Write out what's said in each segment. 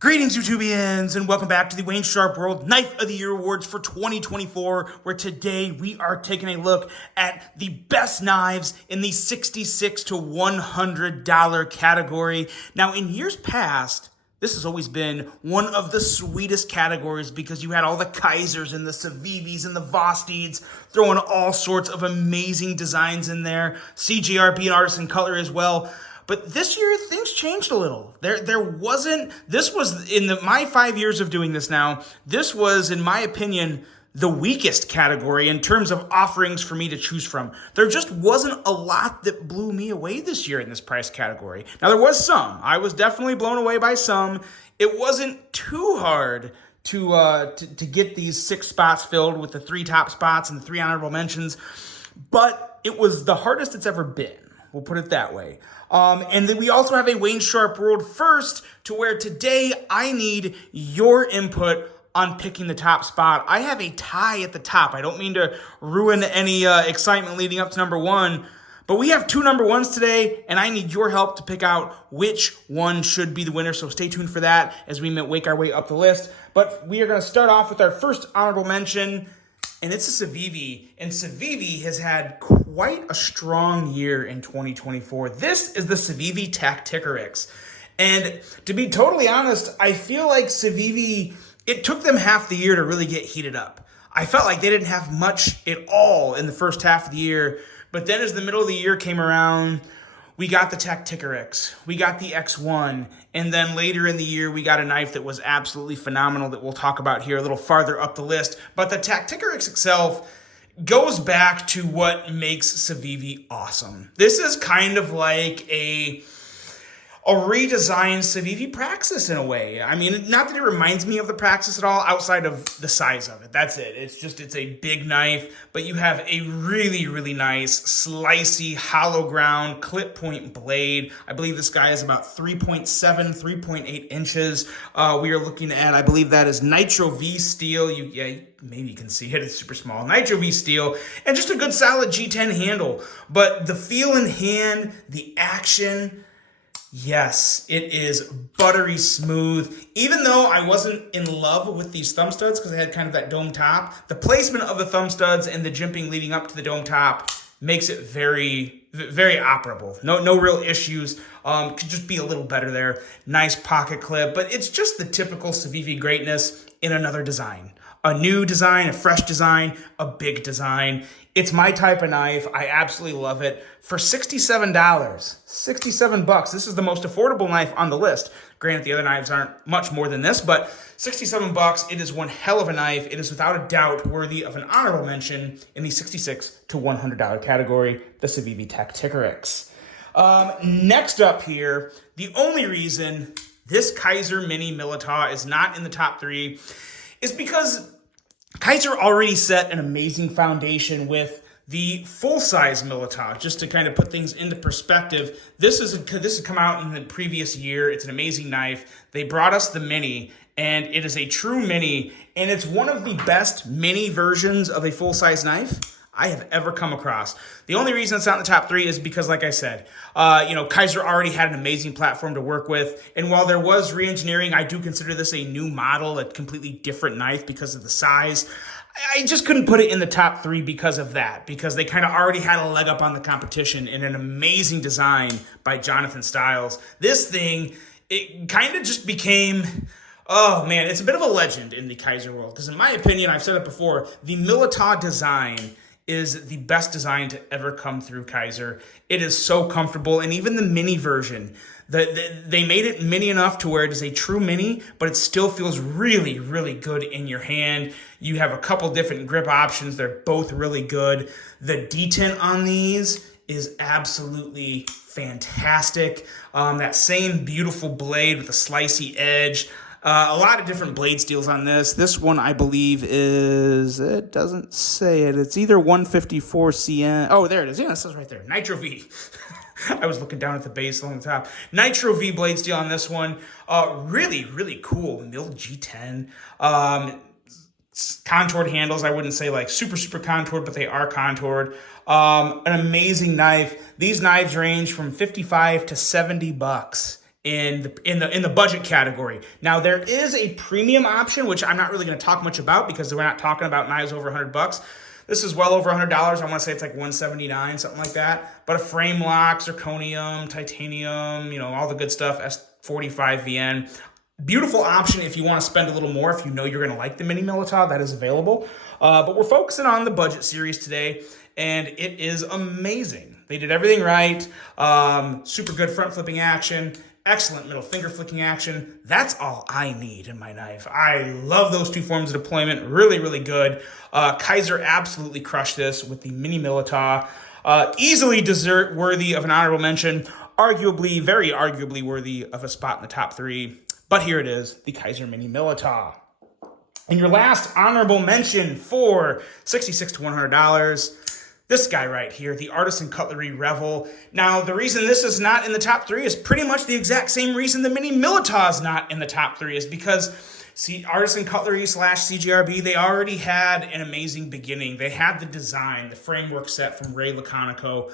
Greetings, YouTubians, and welcome back to the Wayne Sharp World Knife of the Year Awards for 2024, where today we are taking a look at the best knives in the $66 to $100 category. Now, in years past, this has always been one of the sweetest categories because you had all the Kizers and the Civivis and the Vostids throwing all sorts of amazing designs in there. CGR being artisan color as well. But this year, things changed a little. This was, in my 5 years of doing this now, this was, in my opinion, the weakest category in terms of offerings for me to choose from. There just wasn't a lot that blew me away this year in this price category. Now, there was some. I was definitely blown away by some. It wasn't too hard to get these 6 spots filled with the 3 top spots and the 3 honorable mentions, but it was the hardest it's ever been. We'll put it that way. And then we also have a Wayne Sharp World First, to where today I need your input on picking the top spot. I have a tie at the top. I don't mean to ruin any excitement leading up to number 1, but we have 2 number 1s today, and I need your help to pick out which one should be the winner. So stay tuned for that as we make our way up the list. But we are going to start off with our first honorable mention, and it's a Civivi, and Civivi has had quite a strong year in 2024. This is the Civivi Tacticorix. And to be totally honest, I feel like Civivi, it took them half the year to really get heated up. I felt like they didn't have much at all in the first half of the year, but then as the middle of the year came around, we got the Tacticorix, we got the X1, and then later in the year, we got a knife that was absolutely phenomenal that we'll talk about here a little farther up the list. But the Tacticorix itself goes back to what makes Civivi awesome. This is kind of like a redesigned Civivi Praxis in a way. I mean, not that it reminds me of the Praxis at all, outside of the size of it. That's it. It's a big knife, but you have a really, really nice, slicey, hollow ground, clip point blade. I believe this guy is about 3.7, 3.8 inches. We are looking at, I believe that is Nitro V steel. Maybe you can see it, it's super small. Nitro V steel, and just a good solid G10 handle. But the feel in hand, the action, yes, it is buttery smooth. Even though I wasn't in love with these thumb studs because they had kind of that dome top, the placement of the thumb studs and the jimping leading up to the dome top makes it very, very operable. No real issues. Could just be a little better there. Nice pocket clip, but it's just the typical Civivi greatness in another design. A new design, a fresh design, a big design. It's my type of knife. I absolutely love it. For $67, $67. This is the most affordable knife on the list. Granted, the other knives aren't much more than this, but $67, it is one hell of a knife. It is without a doubt worthy of an honorable mention in the $66 to $100 category, the Civivi Tacticorix. Next up here, the only reason this Kizer Mini Militaw is not in the top 3 is because Kizer already set an amazing foundation with the full-size Militaw. Just to kind of put things into perspective, this has come out in the previous year. It's an amazing knife. They brought us the Mini, and it is a true Mini, and it's one of the best Mini versions of a full-size knife I have ever come across. The only reason it's not in the top 3 is because, like I said, Kizer already had an amazing platform to work with. And while there was re-engineering, I do consider this a new model, a completely different knife because of the size. I just couldn't put it in the top 3 because of that, because they kind of already had a leg up on the competition in an amazing design by Jonathan Stiles. This thing, it kind of just became, oh man, it's a bit of a legend in the Kizer world. Because in my opinion, I've said it before, the Militaw design is the best design to ever come through Kizer. It is so comfortable, and even the mini version, they made it mini enough to where it is a true mini, but it still feels really, really good in your hand. You have a couple different grip options. They're both really good. The detent on these is absolutely fantastic. That same beautiful blade with a slicey edge. A lot of different blade steels on this. This one, I believe, is, it doesn't say it. It's either 154 CN. Oh, there it is. Yeah, it says right there. Nitro V. I was looking down at the base along the top. Nitro V blade steel on this one. Really, really cool. Milled G10. Contoured handles. I wouldn't say like super, super contoured, but they are contoured. An amazing knife. These knives range from $55 to $70 in the budget category. Now there is a premium option, which I'm not really going to talk much about because we're not talking about knives over $100. This is well over $100. I want to say it's like $179, something like that. But a frame lock, zirconium, titanium, all the good stuff, S45 VN. Beautiful option if you want to spend a little more, if you know you're going to like the mini Militaw, that is available. But we're focusing on the budget series today, and it is amazing. They did everything right. Super good front flipping action. Excellent middle finger flicking action. That's all I need in my knife. I love those two forms of deployment. Really, really good. Kizer absolutely crushed this with the mini Militaw. Easily dessert worthy of an honorable mention. Arguably, very arguably worthy of a spot in the top 3. But here it is, the Kizer mini Militaw. And your last honorable mention for $66 to $100. This guy right here, the Artisan Cutlery Revel. Now, the reason this is not in the top 3 is pretty much the exact same reason the mini Militaw is not in the top 3 is because Artisan Cutlery / CGRB, they already had an amazing beginning. They had the design, the framework set from Ray Laconico.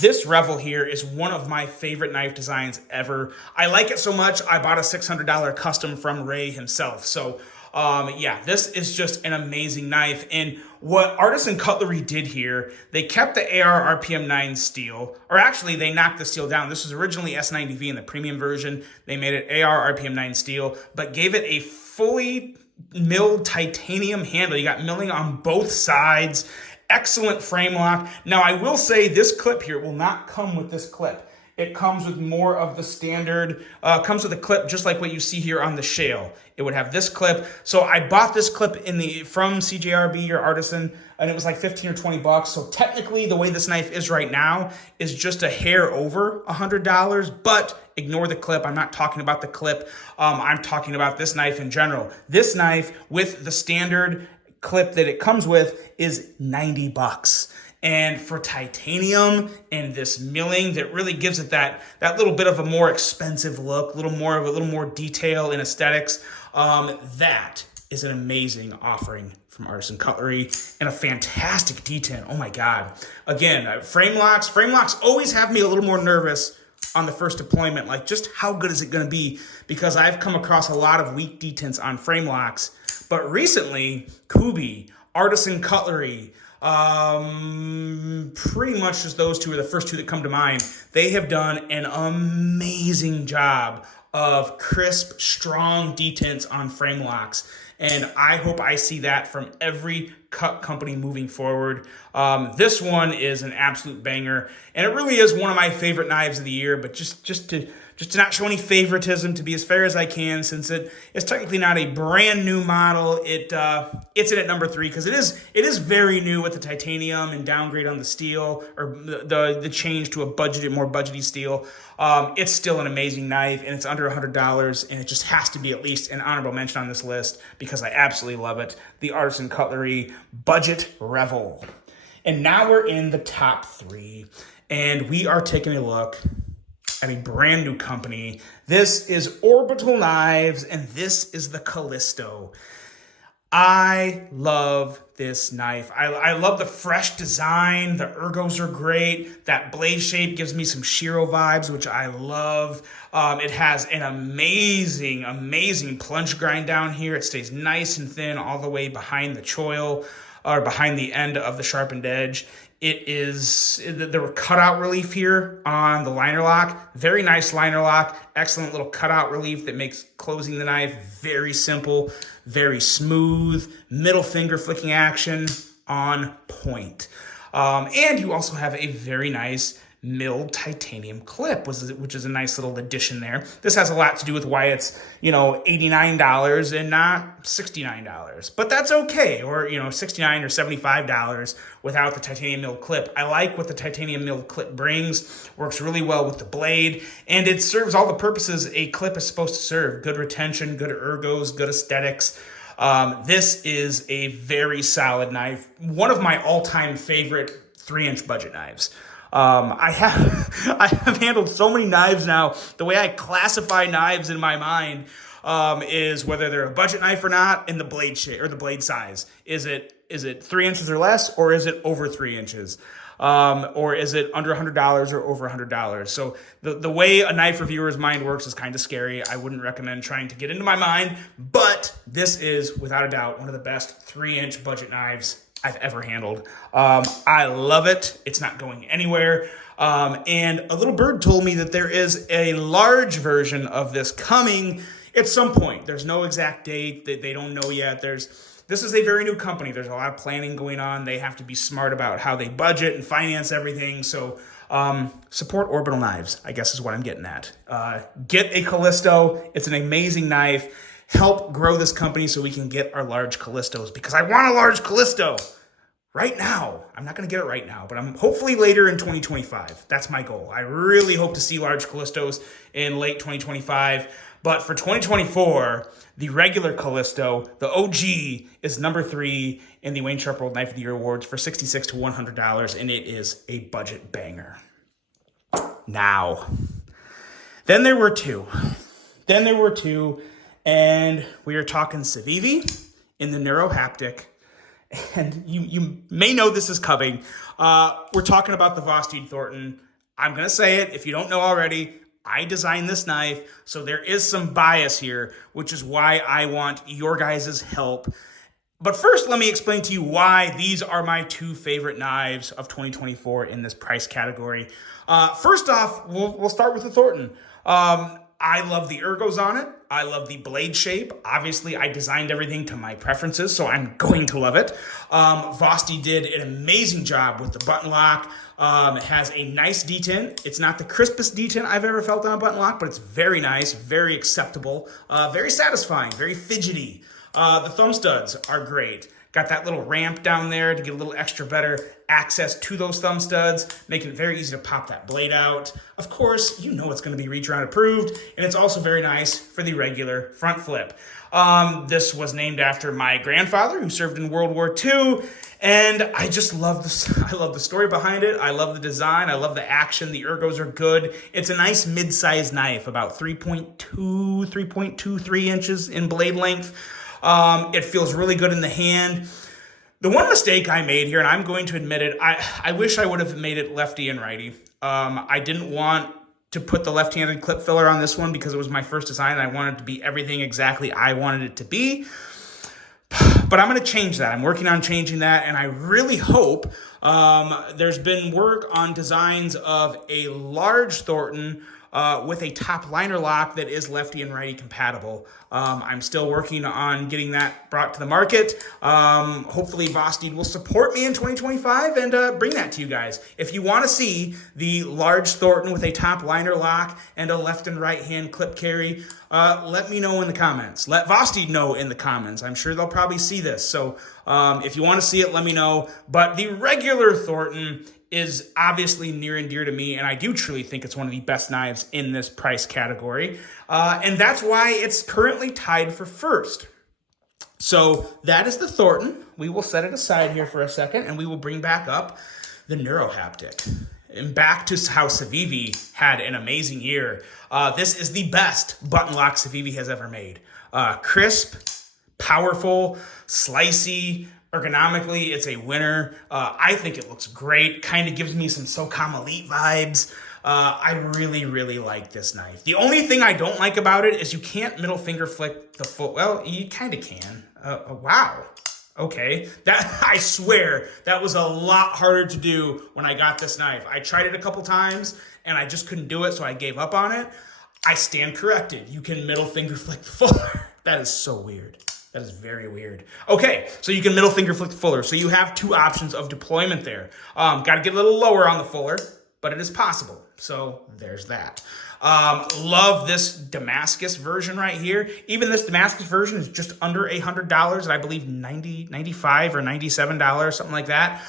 This Revel here is one of my favorite knife designs ever. I like it so much, I bought a $600 custom from Ray himself. So, yeah, this is just an amazing knife. And what Artisan Cutlery did here, they kept the AR RPM 9 steel, or actually they knocked the steel down. This was originally S90V in the premium version. They made it AR RPM 9 steel, but gave it a fully milled titanium handle. You got milling on both sides. Excellent frame lock. Now, I will say this clip here will not come with this clip. It comes with more of the standard, comes with a clip just like what you see here on the Shale. It would have this clip. So I bought this clip from CJRB or Artisan, and it was like 15 or 20 bucks. So technically the way this knife is right now is just a hair over $100, but ignore the clip. I'm not talking about the clip. I'm talking about this knife in general. This knife with the standard clip that it comes with is 90 bucks. And for titanium and this milling that really gives it that little bit of a more expensive look, a little more detail and aesthetics, that is an amazing offering from Artisan Cutlery and a fantastic detent. Oh my God. Again, frame locks always have me a little more nervous on the first deployment. Like, just how good is it going to be? Because I've come across a lot of weak detents on frame locks. But recently, Kubi, Artisan Cutlery, pretty much just those two are the first two that come to mind. They have done an amazing job of crisp, strong detents on frame locks. And I hope I see that from every cut company moving forward. This one is an absolute banger, and it really is one of my favorite knives of the year. But just to not show any favoritism, to be as fair as I can, since it is technically not a brand new model, it's in at number 3 because it is very new with the titanium and downgrade on the steel, or the change to a more budgety steel. It's still an amazing knife, and it's under $100, and it just has to be at least an honorable mention on this list because I absolutely love it. The Artisan Cutlery Budget Revel. And now we're in the top 3, and we are taking a look at a brand new company. This is Orbital Knives, and this is the Callisto. I love this knife. I love the fresh design. The ergos are great. That blade shape gives me some Shiro vibes, which I love. It has an amazing, amazing plunge grind down here. It stays nice and thin all the way behind the choil, or behind the end of the sharpened edge. The cutout relief here on the liner lock. Very nice liner lock. Excellent little cutout relief that makes closing the knife very simple, very smooth. Middle finger flicking action on point. And you also have a very nice milled titanium clip, which is a nice little addition there. This has a lot to do with why it's, $89 and not $69. But that's okay, or $69 or $75 without the titanium milled clip. I like what the titanium milled clip brings. Works really well with the blade, and it serves all the purposes a clip is supposed to serve. Good retention, good ergos, good aesthetics. This is a very solid knife. One of my all-time favorite 3-inch budget knives. I have handled so many knives now. The way I classify knives in my mind is whether they're a budget knife or not, and the blade shape or the blade size. Is it 3 inches or less, or is it over 3 inches? Or is it under $100 or over $100? So the way a knife reviewer's mind works is kind of scary. I wouldn't recommend trying to get into my mind, but this is without a doubt one of the best 3-inch budget knives I've ever handled. I love it. It's not going anywhere. And a little bird told me that there is a large version of this coming at some point. There's no exact date that they don't know yet. This is a very new company. There's a lot of planning going on. They have to be smart about how they budget and finance everything. So support Orbital Knives, I guess is what I'm getting at. Get a Callisto. It's an amazing knife. Help grow this company so we can get our large Callistos, because I want a large Callisto right now. I'm not going to get it right now, but I'm hopefully later in 2025. That's my goal. I really hope to see large Callistos in late 2025. But for 2024, the regular Callisto, the OG, is number 3 in the Wayne Sharp World Knife of the Year Awards for $66 to $100, and it is a budget banger. Now, then there were two. And we are talking Civivi in the Neurohaptic. And you may know this is coming. We're talking about the Vosteed Thornton. I'm going to say it. If you don't know already, I designed this knife, so there is some bias here, which is why I want your guys' help. But first, let me explain to you why these are my 2 favorite knives of 2024 in this price category. First off, we'll start with the Thornton. I love the ergos on it. I love the blade shape. Obviously, I designed everything to my preferences, so I'm going to love it. Vosteed did an amazing job with the button lock. It has a nice detent. It's not the crispest detent I've ever felt on a button lock, but it's very nice, very acceptable, very satisfying, very fidgety. The thumb studs are great. Got that little ramp down there to get a little extra better access to those thumb studs, making it very easy to pop that blade out. Of course, you know it's going to be reach around approved, and it's also very nice for the regular front flip. This was named after my grandfather, who served in World War II, and I just love this. I love the story behind it. I love the design. I love the action. The ergos are good. It's a nice mid-sized knife, about 3.23 inches in blade length. It feels really good in the hand. The one mistake I made here, and I'm going to admit it, I wish I would have made it lefty and righty. I didn't want to put the left-handed clip filler on this one because it was my first design, and I wanted it to be everything exactly I wanted it to be. But I'm going to change that. I'm working on changing that, and I really hope there's been work on designs of a large Thornton with a top liner lock that is lefty and righty compatible. I'm still working on getting that brought to the market. Hopefully Vosteed will support me in 2025 and bring that to you guys. If you want to see the large Thornton with a top liner lock and a left and right hand clip carry, let me know in the comments. Let Vosteed know in the comments. I'm sure they'll probably see this. So if you want to see it, let me know. But the regular Thornton is obviously near and dear to me, and I do truly think it's one of the best knives in this price category, and that's why it's currently tied for first. So that is the Thornton. We will set it aside here for a second, and we will bring back up the Neurohaptic. And back to how Civivi had an amazing year. This is the best button lock Civivi has ever made. Crisp, powerful, slicey, ergonomically, it's a winner. I think it looks great. Kind of gives me some SOCOM Elite vibes. I really, really like this knife. The only thing I don't like about it is you can't middle finger flick the full. Well, you kind of can. Wow. Okay. That, I swear, that was a lot harder to do when I got this knife. I tried it a couple times, and I just couldn't do it, so I gave up on it. I stand corrected. You can middle finger flick the fuller. That is so weird. That is very weird. Okay, so you can middle finger flick the fuller. So you have 2 options of deployment there. Got to get a little lower on the fuller, but it is possible. So there's that. Love this Damascus version right here. Even this Damascus version is just under $100, and I believe $95 or $97, something like that.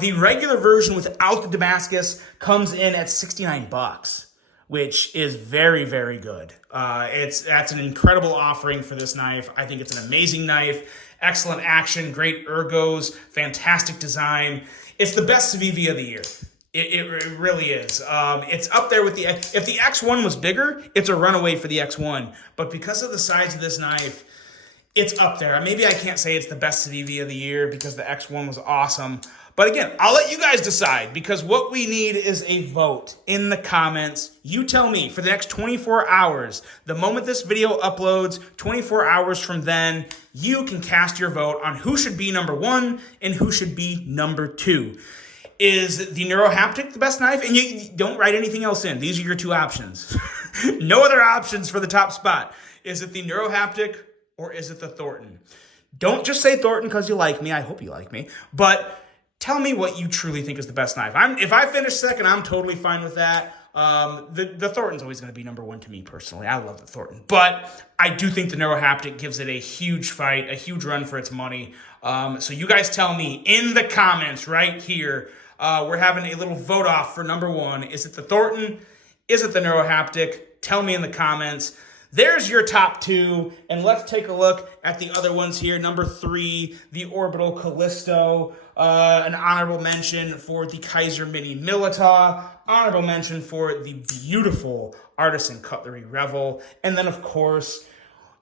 The regular version without the Damascus comes in at $69. Which is very, very good. That's an incredible offering for this knife. I think it's an amazing knife. Excellent action, great ergos, fantastic design. It's the best Civivi of the year. It really is. It's up there with if the X1 was bigger, it's a runaway for the X1. But because of the size of this knife, it's up there. Maybe I can't say it's the best Civivi of the year because the X1 was awesome. But again, I'll let you guys decide because what we need is a vote in the comments. You tell me for the next 24 hours, the moment this video uploads, 24 hours from then, you can cast your vote on who should be number 1 and who should be number 2. Is the Neurohaptic the best knife? And you don't write anything else in. These are your 2 options. No other options for the top spot. Is it the Neurohaptic or is it the Thornton? Don't just say Thornton because you like me. I hope you like me. But tell me what you truly think is the best knife. If I finish second, I'm totally fine with that. The Thornton's always going to be number 1 to me personally. I love the Thornton. But I do think the Neurohaptic gives it a huge fight, a huge run for its money. So you guys tell me in the comments right here. We're having a little vote off for number 1. Is it the Thornton? Is it the Neurohaptic? Tell me in the comments. There's your top 2, and let's take a look at the other ones here. Number 3, the Orbital Callisto. An honorable mention for the Kizer Mini Militaw. Honorable mention for the beautiful Artisan Cutlery Revel. And then, of course,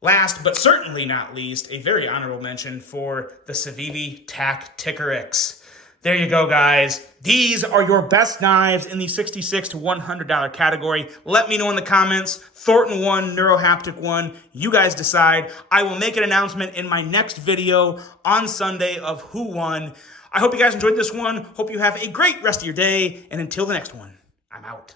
last but certainly not least, a very honorable mention for the Civivi Tacticorix. There you go, guys. These are your best knives in the $66 to $100 category. Let me know in the comments. Thornton 1, Neurohaptic 1. You guys decide. I will make an announcement in my next video on Sunday of who won. I hope you guys enjoyed this one. Hope you have a great rest of your day. And until the next one, I'm out.